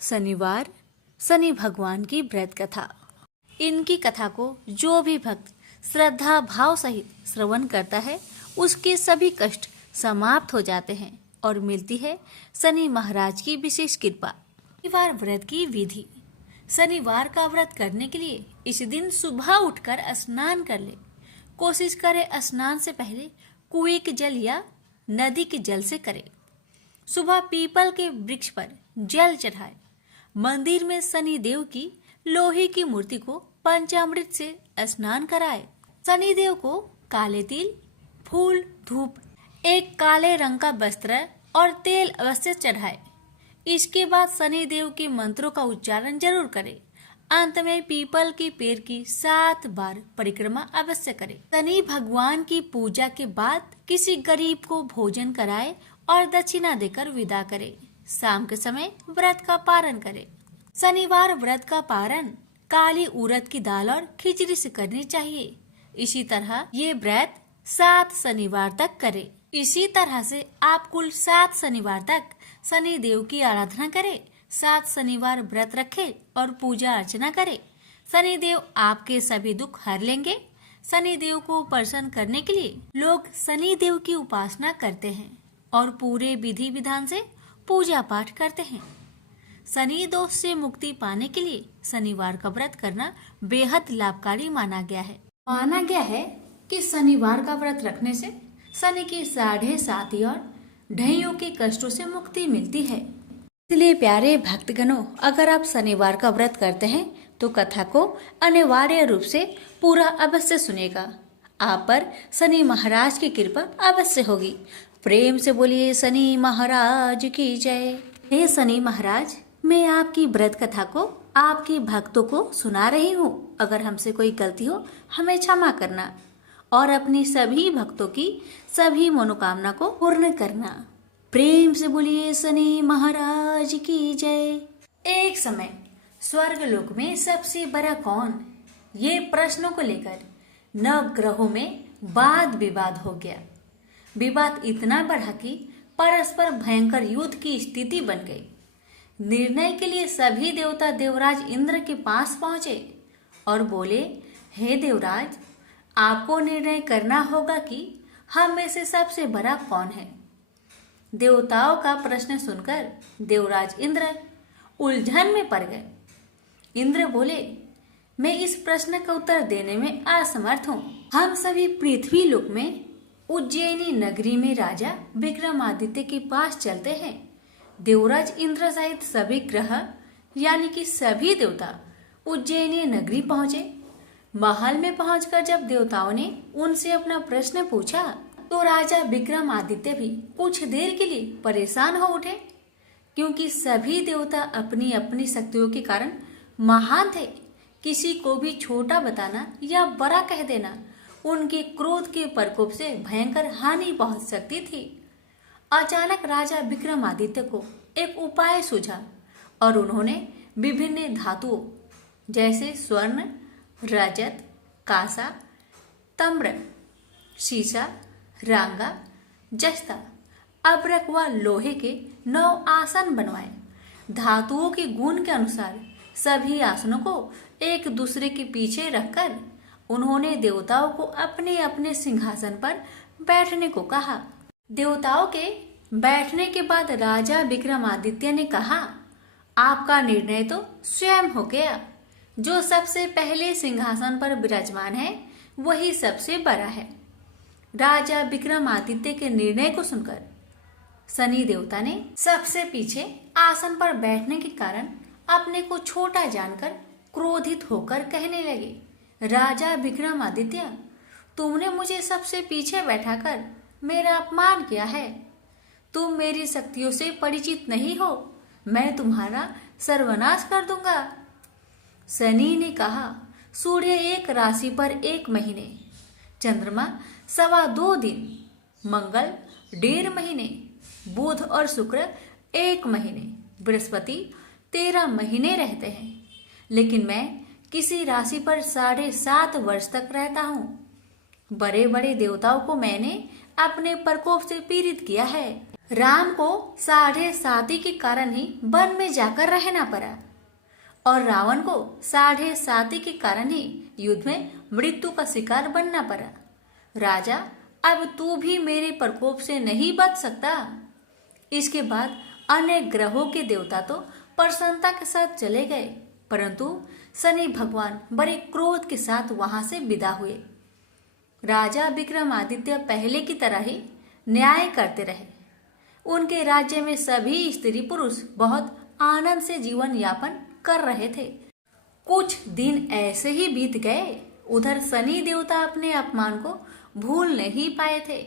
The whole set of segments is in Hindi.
शनिवार शनि भगवान की व्रत कथा। इनकी कथा को जो भी भक्त श्रद्धा भाव सहित श्रवण करता है उसके सभी कष्ट समाप्त हो जाते हैं और मिलती है शनि महाराज की विशेष कृपा। शनिवार व्रत की विधि। शनिवार का व्रत करने के लिए इस दिन सुबह उठकर स्नान कर ले। कोशिश करे स्नान से पहले कुएं के जल या नदी के जल से करे। सुबह पीपल के वृक्ष पर जल चढ़ाए। मंदिर में शनि देव की लोहे की मूर्ति को पंचामृत से स्नान कराए। शनि देव को काले तिल, फूल, धूप, एक काले रंग का वस्त्र और तेल अवश्य चढ़ाए। इसके बाद शनि देव के मंत्रों का उच्चारण जरूर करे। अंत में पीपल के पेड़ की 7 बार परिक्रमा अवश्य करे। शनि भगवान की पूजा के बाद किसी गरीब को भोजन कराए और दक्षिणा देकर विदा करे। शाम के समय व्रत का पारण करे। शनिवार व्रत का पारण काली उड़द की दाल और खिचड़ी से करनी चाहिए। इसी तरह ये व्रत 7 शनिवार तक करे। इसी तरह से आप कुल 7 शनिवार तक शनि देव की आराधना करें। 7 शनिवार व्रत रखे और पूजा अर्चना करे। शनि देव आपके सभी दुख हर लेंगे। शनि देव को प्रसन्न करने के लिए लोग शनि देव की उपासना करते हैं और पूरे विधि विधान से पूजा पाठ करते हैं। शनि दोष से मुक्ति पाने के लिए शनिवार का व्रत करना बेहद लाभकारी माना गया है। माना गया है कि शनिवार का व्रत रखने से शनि की 7.5 और ढैयों के कष्टों से मुक्ति मिलती है। इसलिए प्यारे भक्तगणों, अगर आप शनिवार का व्रत करते हैं तो कथा को अनिवार्य रूप से पूरा अवश्य सुनेगा। आप पर शनि महाराज की कृपा अवश्य होगी। प्रेम से बोलिए शनि महाराज की जय। हे शनि महाराज, मैं आपकी व्रत कथा को आपके भक्तों को सुना रही हूँ। अगर हमसे कोई गलती हो हमें क्षमा करना और अपनी सभी भक्तों की सभी मनोकामना को पूर्ण करना। प्रेम से बोलिए शनि महाराज की जय। एक समय स्वर्ग लोक में सबसे बड़ा कौन, ये प्रश्नों को लेकर नवग्रहों में वाद विवाद हो गया। विवाद इतना बढ़ा कि परस्पर भयंकर युद्ध की स्थिति बन गई। निर्णय के लिए सभी देवता देवराज इंद्र के पास पहुंचे और बोले, हे देवराज, आपको निर्णय करना होगा कि हम में से सबसे बड़ा कौन है। देवताओं का प्रश्न सुनकर देवराज इंद्र उलझन में पड़ गए। इंद्र बोले, मैं इस प्रश्न का उत्तर देने में असमर्थ हूँ। हम सभी पृथ्वी लोक में उज्जैनी नगरी में राजा विक्रमादित्य के पास चलते हैं। देवराज इंद्र सहित सभी ग्रह यानी कि सभी देवता उज्जैनी नगरी पहुंचे। महल में पहुंचकर जब देवताओं ने उनसे अपना प्रश्न पूछा तो राजा विक्रमादित्य भी कुछ देर के लिए परेशान हो उठे, क्योंकि सभी देवता अपनी अपनी शक्तियों के कारण महान थे। किसी को भी छोटा बताना या बड़ा कह देना उनके क्रोध के प्रकोप से भयंकर हानि पहुंच सकती थी। अचानक राजा विक्रमादित्य को एक उपाय सूझा और उन्होंने विभिन्न धातुओं जैसे स्वर्ण, रजत, कांसा, ताम्र, शीशा, रांगा, जस्ता, अब्रक व लोहे के 9 आसन बनवाए। धातुओं के गुण के अनुसार सभी आसनों को एक दूसरे के पीछे रखकर उन्होंने देवताओं को अपने अपने सिंहासन पर बैठने को कहा। देवताओं के बैठने के बाद राजा विक्रमादित्य ने कहा, आपका निर्णय तो स्वयं हो गया। जो सबसे पहले सिंहासन पर विराजमान है वही सबसे बड़ा है। राजा विक्रमादित्य के निर्णय को सुनकर शनि देवता ने सबसे पीछे आसन पर बैठने के कारण अपने को छोटा जानकर क्रोधित होकर कहने लगे, राजा विक्रमादित्य, तुमने मुझे सबसे पीछे बैठाकर मेरा अपमान किया है। तुम मेरी शक्तियों से परिचित नहीं हो। मैं तुम्हारा सर्वनाश कर दूंगा। शनि ने कहा, सूर्य एक राशि पर 1 महीने, चंद्रमा 2.25 दिन, मंगल 1.5 महीने, बुध और शुक्र 1 महीने, बृहस्पति 13 महीने रहते हैं। लेकिन मैं किसी राशि पर 7.5 वर्ष तक रहता हूँ। बड़े बड़े देवताओं को मैंने अपने प्रकोप से पीड़ित किया है। राम को 7.5 के कारण ही वन में जाकर रहना पड़ा और रावण को 7.5 के कारण ही युद्ध में मृत्यु का शिकार बनना पड़ा। राजा, अब तू भी मेरे प्रकोप से नहीं बच सकता। इसके बाद अनेक ग्रहों के देवता तो प्रसन्नता के साथ चले गए, परंतु शनि भगवान बड़े क्रोध के साथ वहां से विदा हुए। राजा विक्रमादित्य पहले की तरह ही न्याय करते रहे। उनके राज्य में सभी स्त्री पुरुष बहुत आनंद से जीवन यापन कर रहे थे। कुछ दिन ऐसे ही बीत गए। उधर शनि देवता अपने अपमान को भूल नहीं पाए थे।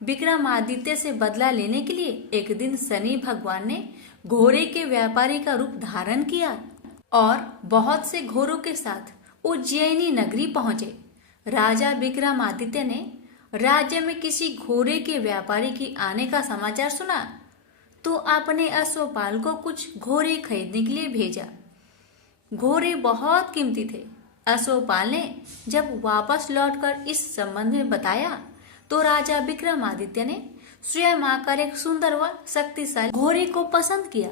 विक्रमादित्य से बदला लेने के लिए एक दिन शनि भगवान ने घोड़े के व्यापारी का रूप धारण किया और बहुत से घोड़ों के साथ उज्जैनी नगरी पहुंचे। राजा विक्रमादित्य ने राज्य में किसी घोड़े के व्यापारी की आने का समाचार सुना तो अपने अश्वपाल को कुछ घोड़े खरीदने के लिए भेजा। घोड़े बहुत कीमती थे। अश्वपाल ने जब वापस लौटकर इस संबंध में बताया तो राजा विक्रमादित्य ने स्वयं आकर एक सुंदर व शक्तिशाली घोड़े को पसंद किया।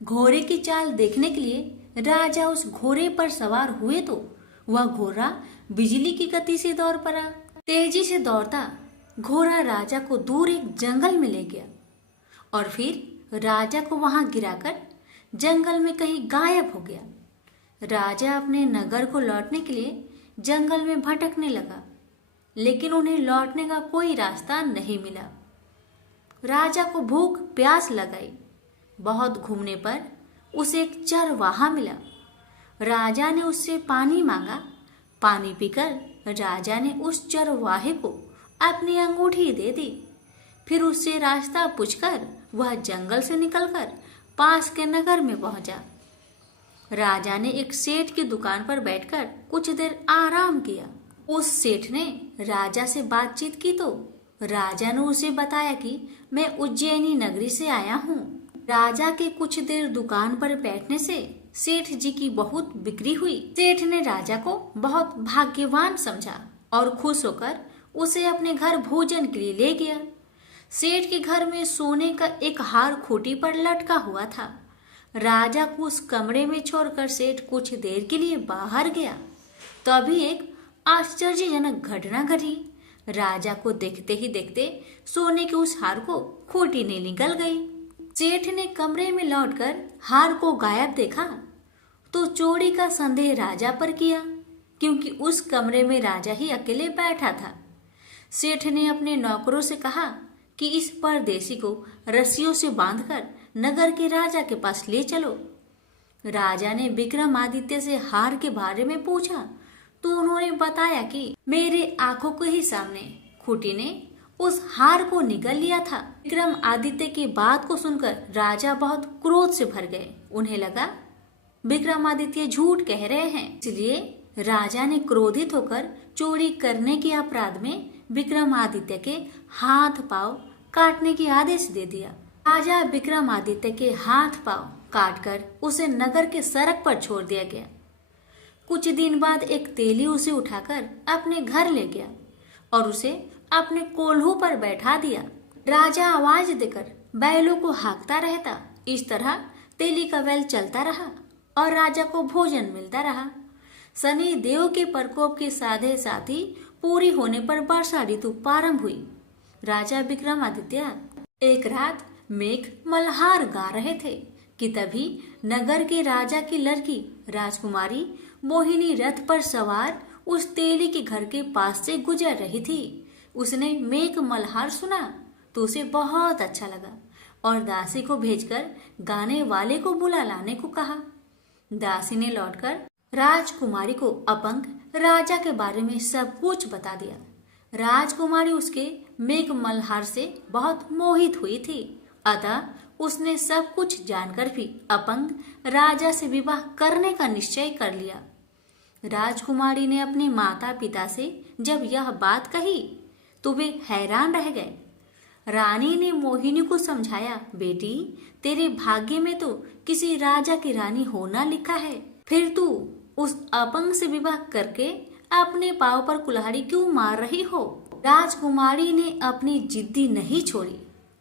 घोड़े की चाल देखने के लिए राजा उस घोड़े पर सवार हुए तो वह घोड़ा बिजली की गति से दौड़ पड़ा। तेजी से दौड़ता घोड़ा राजा को दूर एक जंगल में ले गया और फिर राजा को वहां गिराकर जंगल में कहीं गायब हो गया। राजा अपने नगर को लौटने के लिए जंगल में भटकने लगा, लेकिन उन्हें लौटने का कोई रास्ता नहीं मिला। राजा को भूख प्यास लगाई। बहुत घूमने पर उसे एक चरवाहा मिला। राजा ने उससे पानी मांगा। पानी पीकर राजा ने उस चरवाहे को अपनी अंगूठी दे दी। फिर उससे रास्ता पूछकर वह जंगल से निकलकर पास के नगर में पहुंचा। राजा ने एक सेठ की दुकान पर बैठकर कुछ देर आराम किया। उस सेठ ने राजा से बातचीत की तो राजा ने उसे बताया कि मैं उज्जैनी नगरी से आया हूँ। राजा के कुछ देर दुकान पर बैठने से सेठ जी की बहुत बिक्री हुई। सेठ ने राजा को बहुत भाग्यवान समझा और खुश होकर उसे अपने घर भोजन के लिए ले गया। सेठ के घर में सोने का एक हार खूंटी पर लटका हुआ था। राजा को उस कमरे में छोड़कर सेठ कुछ देर के लिए बाहर गया। तभी एक आश्चर्यजनक घटना घटी। राजा को देखते ही देखते सोने के उस हार को खूंटी ने निगल गई। सेठ ने कमरे में लौटकर हार को गायब देखा तो चोरी का संदेह राजा पर किया, क्योंकि उस कमरे में राजा ही अकेले बैठा था। सेठ ने अपने नौकरों से कहा कि इस परदेसी को रस्सियों से बांधकर नगर के राजा के पास ले चलो। राजा ने विक्रमादित्य से हार के बारे में पूछा तो उन्होंने बताया कि मेरे आंखों के ही सामने खूंटी ने उस हार को निगल लिया था। विक्रमादित्य की बात को सुनकर राजा बहुत क्रोध से भर गए। उन्हें लगा विक्रमादित्य झूठ कह रहे हैं, इसलिए राजा ने क्रोधित होकर चोरी करने के अपराध में विक्रमादित्य के हाथ पांव काटने की आदेश दे दिया। राजा विक्रमादित्य के हाथ पांव काटकर उसे नगर के सड़क पर छोड़ दिया गया। कुछ दिन बाद एक तेली उसे उठाकर अपने घर ले गया और उसे अपने कोल्हू पर बैठा दिया। राजा आवाज देकर बैलों को हाँकता रहता। इस तरह तेली का बैल चलता रहा और राजा को भोजन मिलता रहा। शनि देव के प्रकोप के साधे साथी पूरी होने पर वर्षा ऋतु प्रारंभ हुई। राजा विक्रमादित्य एक रात मेघ मल्हार गा रहे थे कि तभी नगर के राजा की लड़की राजकुमारी मोहिनी रथ पर सवार उस तेली के घर के पास से गुजर रही थी। उसने मेघ मल्हार सुना तो उसे बहुत अच्छा लगा और दासी को भेजकर गाने वाले को बुला लाने को कहा। दासी ने लौटकर राजकुमारी को अपंग राजा के बारे में सब कुछ बता दिया। राजकुमारी उसके मेघ मल्हार से बहुत मोहित हुई थी, अतः उसने सब कुछ जानकर भी अपंग राजा से विवाह करने का निश्चय कर लिया। राजकुमारी ने अपने माता पिता से जब यह बात कही तो वे हैरान रह गए। रानी ने मोहिनी को समझाया, बेटी तेरे भाग्य में तो किसी राजा की रानी होना लिखा है, फिर तू उस अपंग से विवाह करके अपने पांव पर कुल्हाड़ी क्यों मार रही हो। राजकुमारी ने अपनी जिद्दी नहीं छोड़ी।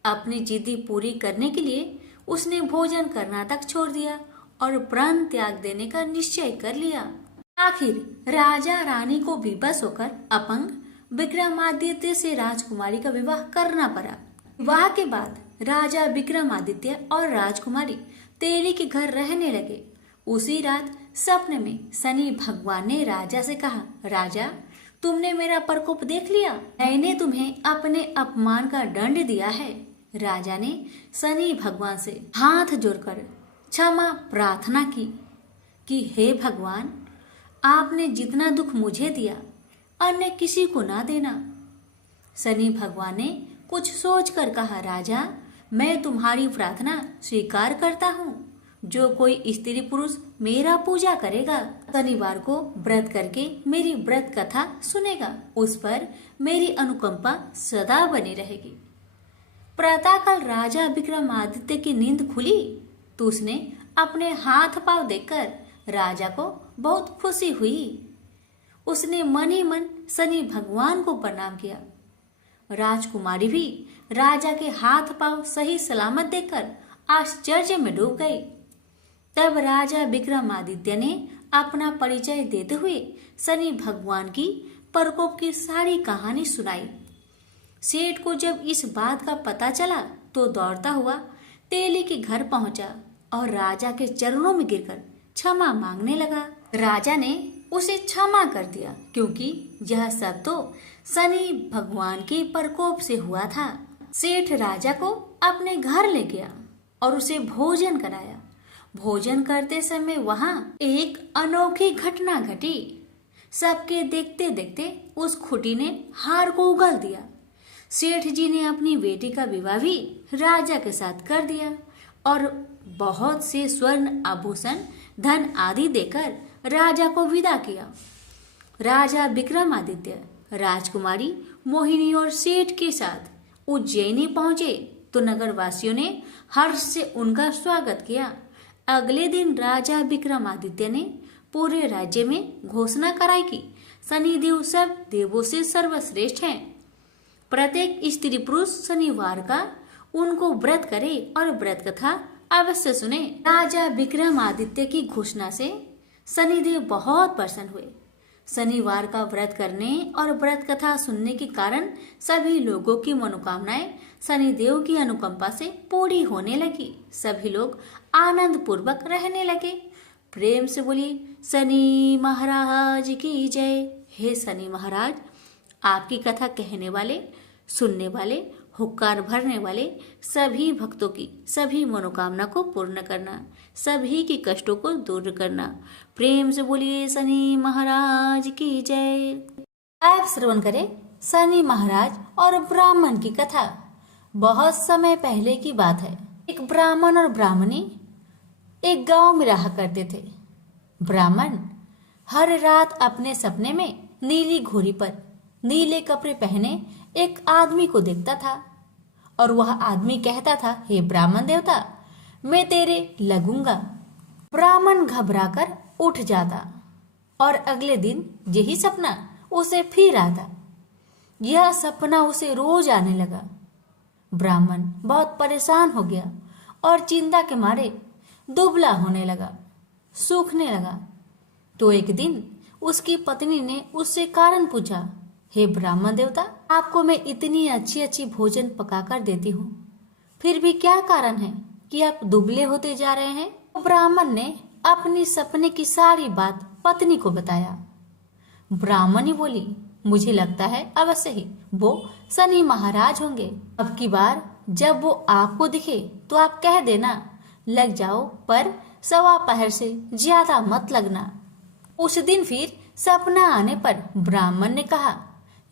अपनी जिद्दी पूरी करने के लिए उसने भोजन करना तक छोड़ दिया और प्राण त्याग देने का निश्चय कर लिया। आखिर राजा रानी को विवश होकर अपंग विक्रमादित्य से राजकुमारी का विवाह करना पड़ा। विवाह के बाद राजा विक्रमादित्य और राजकुमारी तेली के घर रहने लगे। उसी रात सपने में शनि भगवान ने राजा से कहा, राजा, तुमने मेरा प्रकोप देख लिया। मैंने तुम्हें अपने अपमान का दंड दिया है। राजा ने शनि भगवान से हाथ जोड़कर क्षमा प्रार्थना की कि हे भगवान, आपने जितना दुख मुझे दिया अन्य किसी को ना देना। शनि भगवान ने कुछ सोचकर कहा, राजा, मैं तुम्हारी प्रार्थना स्वीकार करता हूँ। जो कोई स्त्री पुरुष मेरा पूजा करेगा, शनिवार को व्रत करके मेरी व्रत कथा सुनेगा, उस पर मेरी अनुकंपा सदा बनी रहेगी। प्रातःकाल राजा विक्रमादित्य की नींद खुली तो उसने अपने हाथ पांव देखकर राजा को बहुत खुशी हुई। उसने मन ही मन शनि भगवान को प्रणाम किया। राजकुमारी भी राजा के हाथ पांव सही सलामत देखकर आश्चर्य में डूब गई। तब राजा विक्रमादित्य ने अपना परिचय देते हुए शनि भगवान की प्रकोप की सारी कहानी सुनाई। सेठ को जब इस बात का पता चला तो दौड़ता हुआ तेली के घर पहुंचा और राजा के चरणों में गिरकर क्षमा मांगने लगा। राजा ने उसे क्षमा कर दिया क्योंकि यह सब तो शनि भगवान के प्रकोप से हुआ था। सेठ राजा को अपने घर ले गया और उसे भोजन कराया। भोजन करते समय वहां एक अनोखी घटना घटी। सबके देखते देखते उस खुटी ने हार को उगल दिया। सेठ जी ने अपनी बेटी का विवाह भी राजा के साथ कर दिया और बहुत से स्वर्ण आभूषण, धन आदि देकर राजा को विदा किया। राजा विक्रमादित्य राजकुमारी मोहिनी और सेठ के साथ उज्जैनी पहुंचे तो नगर वासियों ने हर्ष से उनका स्वागत किया। अगले दिन राजा विक्रमादित्य ने पूरे राज्य में घोषणा कराई कि शनिदेव सब देवों से सर्वश्रेष्ठ हैं। प्रत्येक स्त्री पुरुष शनिवार का उनको व्रत करे और व्रत कथा अवश्य सुने। राजा विक्रमादित्य की घोषणा से शनिदेव बहुत प्रसन्न हुए। शनिवार का व्रत करने और व्रत कथा सुनने के कारण सभी लोगों की मनोकामनाएं शनिदेव की अनुकंपा से पूरी होने लगी। सभी लोग आनंद पूर्वक रहने लगे। प्रेम से बोलिए शनि महाराज की जय। हे शनि महाराज, आपकी कथा कहने वाले, सुनने वाले, हुक्कार भरने वाले सभी भक्तों की सभी मनोकामना को पूर्ण करना, सभी की कष्टों को दूर करना। प्रेम से बोलिए शनि महाराज की जय। आप श्रवण करें शनि महाराज और ब्राह्मण की कथा। बहुत समय पहले की बात है। एक ब्राह्मण और ब्राह्मणी एक गांव में रहा करते थे। ब्राह्मण हर रात अपने सपने में नीली घोड़ी पर नीले कपड़े पहने एक आदमी को देखता था और वह आदमी कहता था, हे ब्राह्मण देवता, मैं तेरे लगूंगा। ब्राह्मण घबराकर उठ जाता और अगले दिन यही सपना उसे फिर आता। यह सपना उसे रोज आने लगा। ब्राह्मण बहुत परेशान हो गया और चिंता के मारे दुबला होने लगा, सूखने लगा। तो एक दिन उसकी पत्नी ने उससे कारण पूछा, हे ब्राह्मण देवता, आपको मैं इतनी अच्छी अच्छी भोजन पकाकर देती हूँ, फिर भी क्या कारण है कि आप दुबले होते जा रहे हैं? तो ब्राह्मण ने अपनी सपने की सारी बात पत्नी को बताया। ब्राह्मणी बोली, मुझे लगता है अवश्य ही वो शनि महाराज होंगे। अब की बार जब वो आपको दिखे तो आप कह देना, लग जाओ, पर 1:15 से ज्यादा मत लगना। उस दिन फिर सपना आने पर ब्राह्मण ने कहा,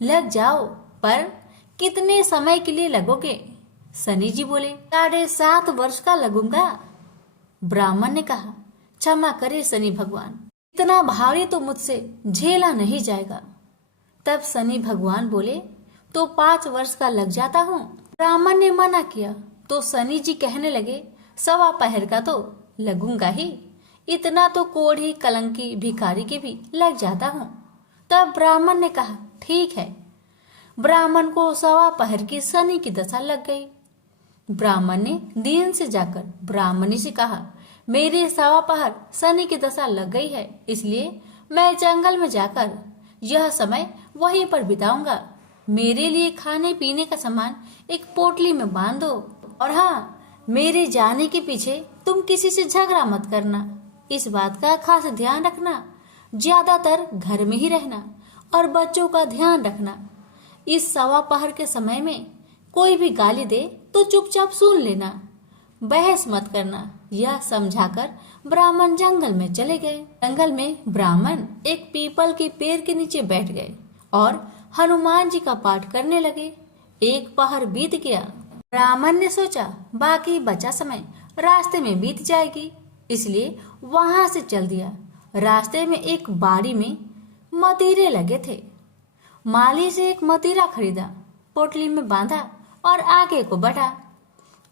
लग जाओ, पर कितने समय के लिए लगोगे? शनि जी बोले, 7.5 वर्ष का लगूंगा। ब्राह्मण ने कहा, क्षमा करे शनि भगवान, इतना भारी तो मुझसे झेला नहीं जाएगा। तब शनि भगवान बोले, तो 5 वर्ष का लग जाता हूँ। ब्राह्मण ने मना किया तो शनि जी कहने लगे, 1:15 का तो लगूंगा ही, इतना तो कोढ़ी कलंकी भिखारी के भी लग जाता हूँ। तब ब्राह्मण ने कहा, ठीक है। ब्राह्मण को 1:15 की शनि की दशा लग गई। ब्राह्मण ने दीन से जाकर ब्राह्मणी से कहा, मेरे सवा पहर शनि की दशा लग गई है, इसलिए मैं जंगल में जाकर यह समय वहीं पर बिताऊंगा। मेरे लिए खाने पीने का सामान एक पोटली में बांध दो, और हाँ, मेरे जाने के पीछे तुम किसी से झगड़ा मत करना। इस बात का खास ध्यान रखना, ज्यादातर घर में ही रहना और बच्चों का ध्यान रखना। इस सवा पहर के समय में कोई भी गाली दे तो चुपचाप सुन लेना, बहस मत करना। यह समझाकर ब्राह्मण जंगल में चले गए। जंगल में ब्राह्मण एक पीपल के पेड़ के नीचे बैठ गए और हनुमान जी का पाठ करने लगे। एक पहर बीत गया। ब्राह्मण ने सोचा बाकी बचा समय रास्ते में बीत जाएगी, इसलिए वहां से चल दिया। रास्ते में एक बाड़ी में मतीरे लगे थे। माली से एक मतीरा खरीदा, पोटली में बांधा और आगे को बढ़ा।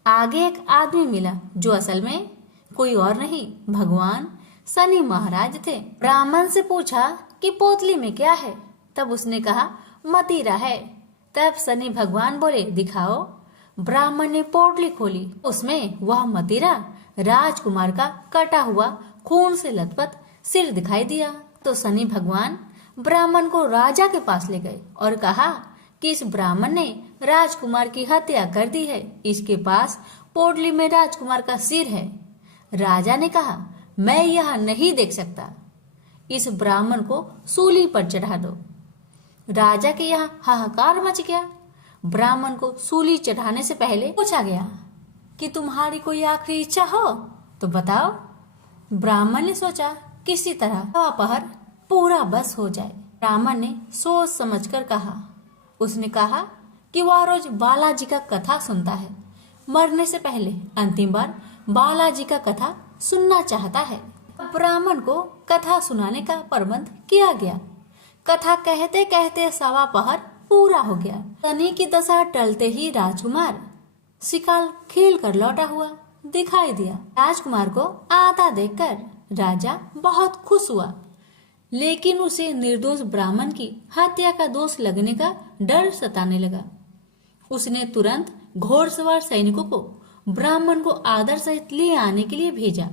आगे एक आदमी मिला जो असल में कोई और नहीं, भगवान शनि महाराज थे। ब्राह्मण से पूछा कि पोटली में क्या है? तब उसने कहा, मतीरा है। तब शनि भगवान बोले, दिखाओ। ब्राह्मण ने पोटली खोली, उसमें वह मतीरा राजकुमार का कटा हुआ खून से लथपथ सिर दिखाई दिया। तो शनि भगवान ब्राह्मण को राजा के पास ले गए और कहा कि इस ब्राह्मण ने राजकुमार की हत्या कर दी है, इसके पास पोटली में राजकुमार का सिर है। राजा ने कहा, मैं यह नहीं देख सकता, इस ब्राह्मण को सूली पर चढ़ा दो। राजा के यहाँ हाहाकार मच गया। ब्राह्मण को सूली चढ़ाने से पहले पूछा गया कि तुम्हारी कोई आखिरी इच्छा हो तो बताओ। ब्राह्मण ने सोचा किसी तरह पहर पूरा बस हो जाए। ब्राह्मण ने सोच समझकर कहा। उसने कहा कि वह रोज बालाजी का कथा सुनता है, मरने से पहले अंतिम बार बालाजी का कथा सुनना चाहता है। ब्राह्मण को कथा सुनाने का प्रबंध किया गया। कथा कहते कहते सवा पहर पूरा हो गया। शनि की दशा टलते ही राजकुमार शिकार खेल कर लौटा हुआ दिखाई दिया। राजकुमार को आता देखकर राजा बहुत खुश हुआ, लेकिन उसे निर्दोष ब्राह्मण की हत्या का दोष लगने का डर सताने लगा। उसने तुरंत घोड़सवार सैनिकों को ब्राह्मण को आदर सहित ले आने के लिए भेजा।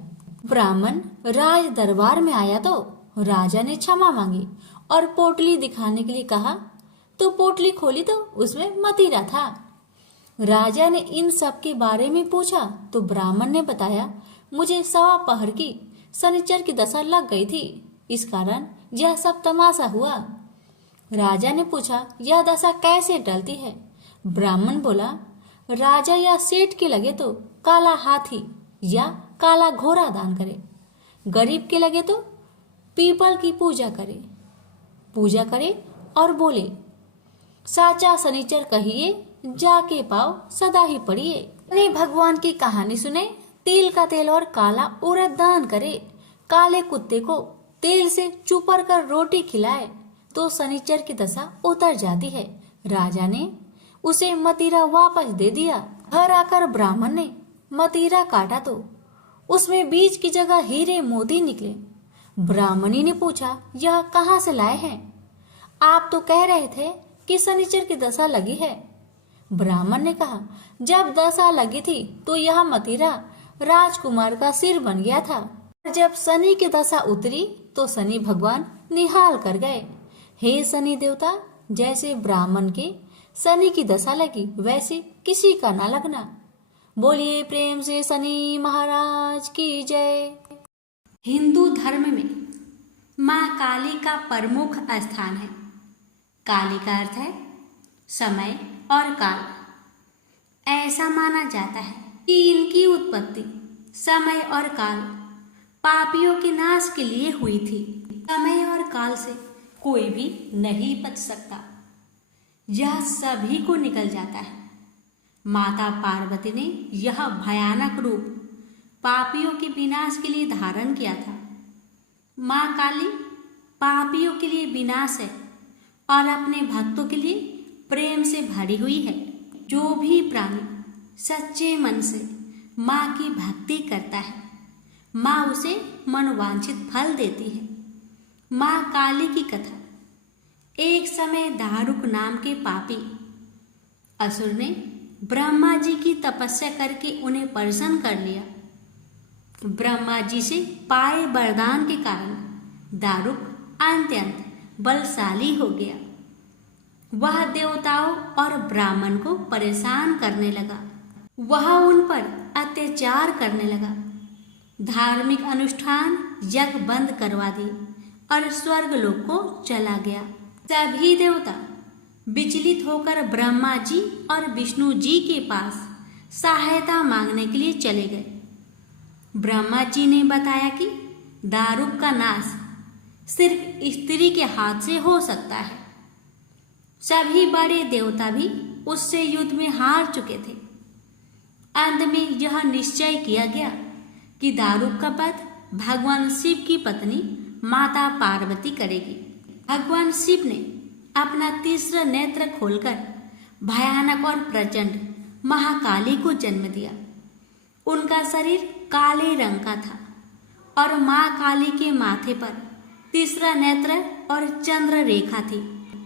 ब्राह्मण राज दरबार में आया तो राजा ने क्षमा मांगी और पोटली दिखाने के लिए कहा, तो पोटली खोली तो उसमें मतीरा था। राजा ने इन सब के बारे में पूछा तो ब्राह्मण ने बताया, मुझे सवा पहर की शनिचर की दशा लग गई थी, इस कारण यह सब तमाशा हुआ। राजा ने पूछा, यह दशा कैसे टलती है? ब्राह्मण बोला, राजा या सेठ के लगे तो काला हाथी या काला घोड़ा दान करे, गरीब के लगे तो पीपल की पूजा करे और बोले, साचा शनिचर कहिए, जाके पाओ सदा ही पढ़िए। शनि भगवान की कहानी सुने, तिल का तेल और काला उड़द दान करे, काले कुत्ते को तेल से चुपर कर रोटी खिलाए तो शनिचर की दशा उतर जाती है। राजा ने उसे मतीरा वापस दे दिया। घर आकर ब्राह्मण ने मतीरा काटा तो उसमें बीज की जगह हीरे मोती निकले। ब्राह्मणी ने पूछा, यह कहाँ से लाए हैं? आप तो कह रहे थे कि शनिचर की दशा लगी है। ब्राह्मण ने कहा, जब दशा लगी थी तो यह मतीरा राजकुमार का सिर बन गया था। जब शनि की दशा उतरी तो शनि भगवान निहाल कर गए। हे शनि देवता, जैसे ब्राह्मण के शनि की दशा लगी वैसे किसी का ना लगना। बोलिए प्रेम से शनि महाराज की जय। हिंदू धर्म में माँ काली का प्रमुख स्थान है। काली का अर्थ है समय और काल। ऐसा माना जाता है कि इनकी उत्पत्ति समय और काल पापियों के नाश के लिए हुई थी। समय और काल से कोई भी नहीं बच सकता, यह सभी को निकल जाता है। माता पार्वती ने यह भयानक रूप पापियों के विनाश के लिए धारण किया था। माँ काली पापियों के लिए विनाश है और अपने भक्तों के लिए प्रेम से भरी हुई है। जो भी प्राणी सच्चे मन से माँ की भक्ति करता है, माँ उसे मनोवांछित फल देती है। माँ काली की कथा। एक समय दारुक नाम के पापी असुर ने ब्रह्मा जी की तपस्या करके उन्हें प्रसन्न कर लिया। ब्रह्मा जी से पाए वरदान के कारण दारुक अत्यंत बलशाली हो गया। वह देवताओं और ब्राह्मण को परेशान करने लगा। वह उन पर अत्याचार करने लगा। धार्मिक अनुष्ठान यज्ञ बंद करवा दिए और स्वर्ग लोक को चला गया। सभी देवता विचलित होकर ब्रह्मा जी और विष्णु जी के पास सहायता मांगने के लिए चले गए। ब्रह्मा जी ने बताया कि दारुक का नाश सिर्फ स्त्री के हाथ से हो सकता है। सभी बड़े देवता भी उससे युद्ध में हार चुके थे। अंत में यह निश्चय किया गया कि दारुक का वध भगवान शिव की पत्नी माता पार्वती करेगी। भगवान शिव ने अपना तीसरा नेत्र खोलकर भयानक और प्रचंड महाकाली को जन्म दिया। उनका शरीर काले रंग का था और मां काली के माथे पर तीसरा नेत्र और चंद्र रेखा थी।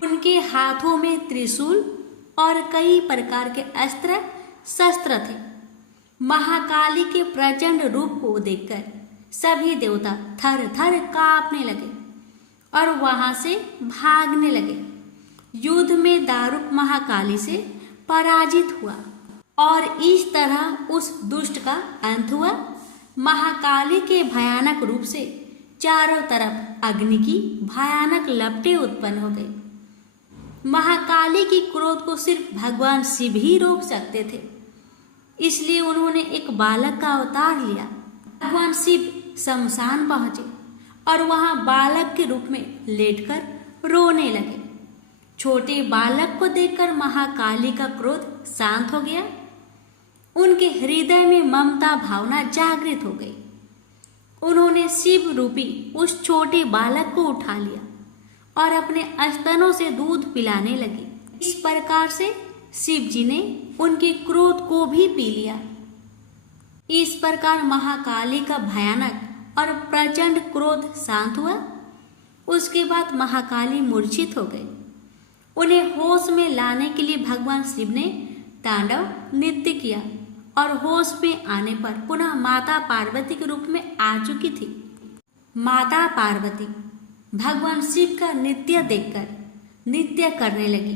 उनके हाथों में त्रिशूल और कई प्रकार के अस्त्र शस्त्र थे। महाकाली के प्रचंड रूप को देखकर सभी देवता थर थर कांपने लगे और वहां से भागने लगे। युद्ध में दारुक महाकाली से पराजित हुआ और इस तरह उस दुष्ट का अंत हुआ। महाकाली के भयानक रूप से चारों तरफ अग्नि की भयानक लपटें उत्पन्न हो गई। महाकाली की क्रोध को सिर्फ भगवान शिव ही रोक सकते थे, इसलिए उन्होंने एक बालक का अवतार लिया। भगवान शिव शमशान पहुंचे और वहां बालक के रूप में लेटकर रोने लगे। छोटे बालक को देखकर महाकाली का क्रोध शांत हो गया। उनके हृदय में ममता भावना जागृत हो गई। उन्होंने शिव रूपी उस छोटे बालक को उठा लिया और अपने स्तनों से दूध पिलाने लगे। इस प्रकार से शिव जी ने उनके क्रोध को भी पी लिया। इस प्रकार महाकाली का भयानक और प्रचंड क्रोध शांत हुआ। उसके बाद महाकाली मूर्छित हो गई। उन्हें होश में लाने के लिए भगवान शिव ने तांडव नृत्य किया और होश में आने पर पुनः माता पार्वती के रूप में आ चुकी थी। माता पार्वती भगवान शिव का नृत्य देखकर नृत्य करने लगी,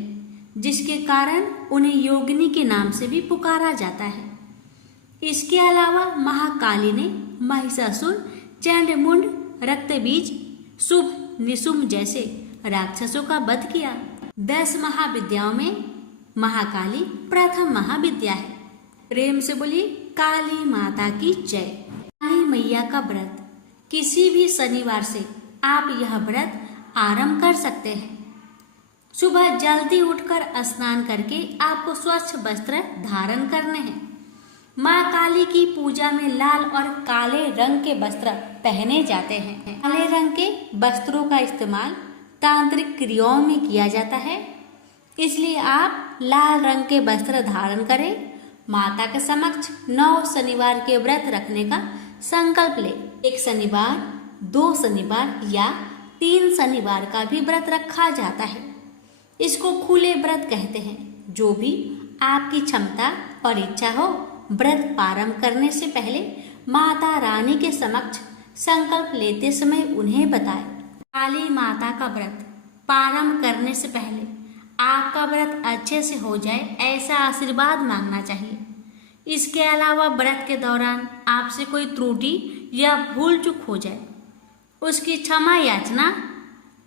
जिसके कारण उन्हें योगिनी के नाम से भी पुकारा जाता है। इसके अलावा महाकाली ने महिषासुर, चंडमुंड, रक्तबीज, शुभ, निशुंभ जैसे राक्षसों का वध किया। 10 महाविद्याओं में महाकाली प्रथम महाविद्या है। प्रेम से बोलिए काली माता की जय। काली मैया का व्रत किसी भी शनिवार से आप यह व्रत आरंभ कर सकते हैं। सुबह जल्दी उठकर स्नान करके आपको स्वच्छ वस्त्र धारण करने हैं। माँ काली की पूजा में लाल और काले रंग के वस्त्र पहने जाते हैं। काले रंग के वस्त्रों का इस्तेमाल तांत्रिक क्रियाओं में किया जाता है, इसलिए आप लाल रंग के वस्त्र धारण करें। माता के समक्ष 9 शनिवार के व्रत रखने का संकल्प ले। 1 शनिवार, 2 शनिवार या 3 शनिवार का भी व्रत रखा जाता है। इसको खुले व्रत कहते हैं। जो भी आपकी क्षमता और इच्छा हो, व्रत प्रारंभ करने से पहले माता रानी के समक्ष संकल्प लेते समय उन्हें बताएं। काली माता का व्रत प्रारंभ करने से पहले आपका व्रत अच्छे से हो जाए, ऐसा आशीर्वाद मांगना चाहिए। इसके अलावा व्रत के दौरान आपसे कोई त्रुटि या भूल चूक हो जाए, उसकी क्षमा याचना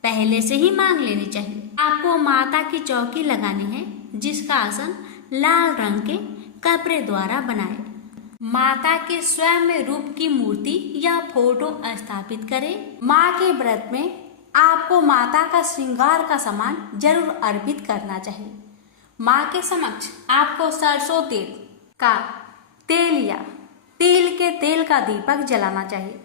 पहले से ही मांग लेनी चाहिए। आपको माता की चौकी लगानी है, जिसका आसन लाल रंग के कपड़े द्वारा बनाए। माता के स्वयं में रूप की मूर्ति या फोटो स्थापित करें। माँ के व्रत में आपको माता का श्रृंगार का सामान जरूर अर्पित करना चाहिए। माँ के समक्ष आपको सरसों तेल का तेल या तिल के तेल का दीपक जलाना चाहिए।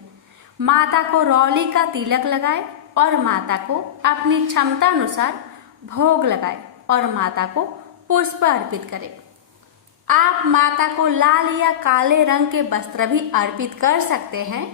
माता को रौली का तिलक लगाए और माता को अपनी क्षमता अनुसार भोग लगाए और माता को पुष्प अर्पित करें। आप माता को लाल या काले रंग के वस्त्र भी अर्पित कर सकते हैं।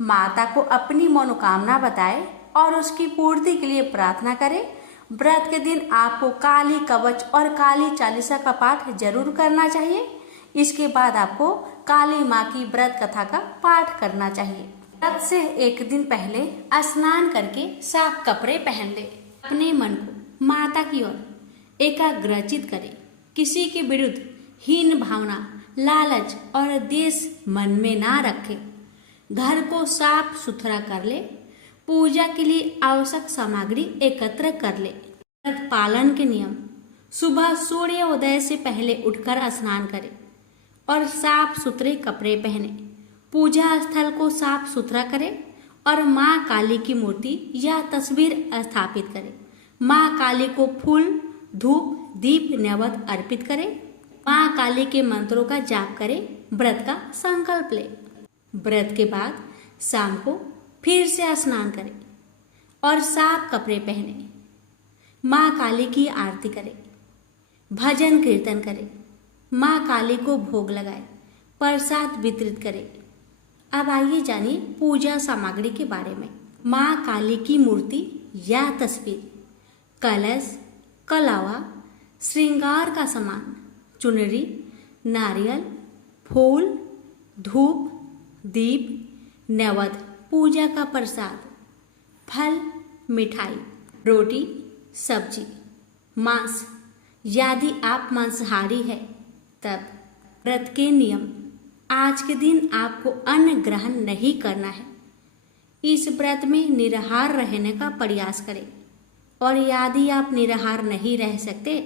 माता को अपनी मनोकामना बताएं और उसकी पूर्ति के लिए प्रार्थना करें। व्रत के दिन आपको काली कवच और काली चालीसा का पाठ जरूर करना चाहिए। इसके बाद आपको काली माँ की व्रत कथा का पाठ करना चाहिए। व्रत से एक दिन पहले स्नान करके साफ कपड़े पहन ले। अपने मन को माता की ओर एकाग्रचित करें। किसी के विरुद्ध हीन भावना, लालच और द्वेष मन में ना रखें। घर को साफ सुथरा कर ले। पूजा के लिए आवश्यक सामग्री एकत्र कर ले। व्रत पालन के नियम: सुबह सूर्योदय से पहले उठकर स्नान करें और साफ सुथरे कपड़े पहने। पूजा स्थल को साफ सुथरा करें और माँ काली की मूर्ति या तस्वीर स्थापित करें। माँ काली को फूल, धूप, दीप नैवेद्य अर्पित करें। माँ काली के मंत्रों का जाप करें। व्रत का संकल्प ले। व्रत के बाद शाम को फिर से स्नान करें और साफ कपड़े पहने। माँ काली की आरती करें, भजन कीर्तन करें, माँ काली को भोग लगाए, प्रसाद वितरित करें। अब आइए जानिए पूजा सामग्री के बारे में। माँ काली की मूर्ति या तस्वीर, कलश, कलावा, श्रृंगार का सामान, चुनरी, नारियल, फूल, धूप, दीप, नैवेद्य, पूजा का प्रसाद, फल, मिठाई, रोटी, सब्जी, मांस। यदि आप मांसाहारी है तब व्रत के नियम: आज के दिन आपको अन्न ग्रहण नहीं करना है। इस व्रत में निराहार रहने का प्रयास करें और यदि आप निराहार नहीं रह सकते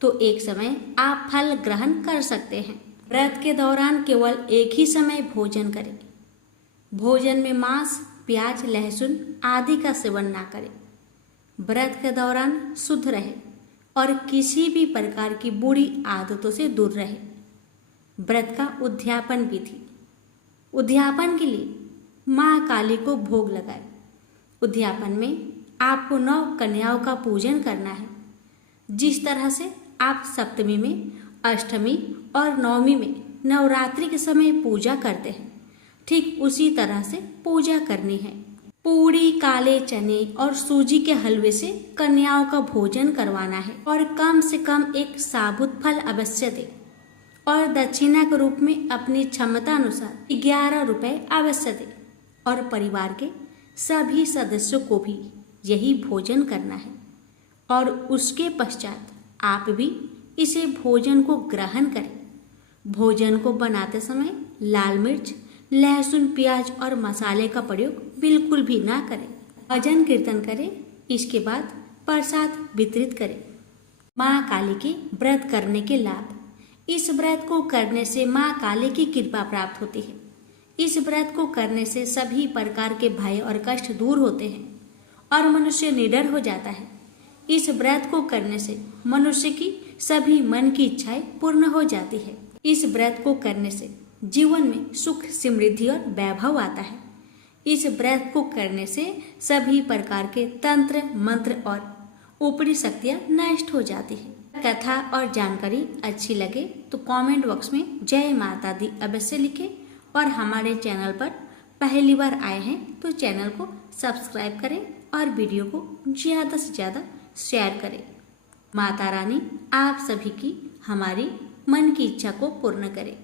तो एक समय आप फल ग्रहण कर सकते हैं। व्रत के दौरान केवल एक ही समय भोजन करें। भोजन में मांस, प्याज, लहसुन आदि का सेवन ना करें। व्रत के दौरान शुद्ध रहे और किसी भी प्रकार की बुरी आदतों से दूर रहे। व्रत का उद्यापन विधि: उद्यापन के लिए माँ काली को भोग लगाए। उद्यापन में आपको 9 कन्याओं का पूजन करना है। जिस तरह से आप सप्तमी में, अष्टमी और नवमी में नवरात्रि के समय पूजा करते हैं, ठीक उसी तरह से पूजा करनी है। पूरी, काले चने और सूजी के हलवे से कन्याओं का भोजन करवाना है और कम से कम एक साबुत फल अवश्य दे और दक्षिणा के रूप में अपनी क्षमता अनुसार 11 रुपए अवश्य दे और परिवार के सभी सदस्यों को भी यही भोजन करना है और उसके पश्चात आप भी इसे भोजन को ग्रहण करें। भोजन को बनाते समय लाल मिर्च, लहसुन, प्याज और मसाले का प्रयोग बिल्कुल भी ना करें। भजन कीर्तन करें। इसके बाद प्रसाद वितरित करें। माँ काली के व्रत करने के लाभ: इस व्रत को करने से माँ काली की कृपा प्राप्त होती है। इस व्रत को करने से सभी प्रकार के भय और कष्ट दूर होते हैं और मनुष्य निडर हो जाता है। इस व्रत को करने से मनुष्य की सभी मन की इच्छाएं पूर्ण हो जाती है। इस व्रत को करने से जीवन में सुख, समृद्धि और वैभव आता है। इस व्रत को करने से सभी प्रकार के तंत्र, मंत्र और ऊपरी शक्तियां नष्ट हो जाती है। कथा और जानकारी अच्छी लगे तो कमेंट बॉक्स में जय माता दी अवश्य लिखें और हमारे चैनल पर पहली बार आए हैं तो चैनल को सब्सक्राइब करें और वीडियो को ज़्यादा से ज़्यादा शेयर करें। माता रानी आप सभी की, हमारी मन की इच्छा को पूर्ण करें।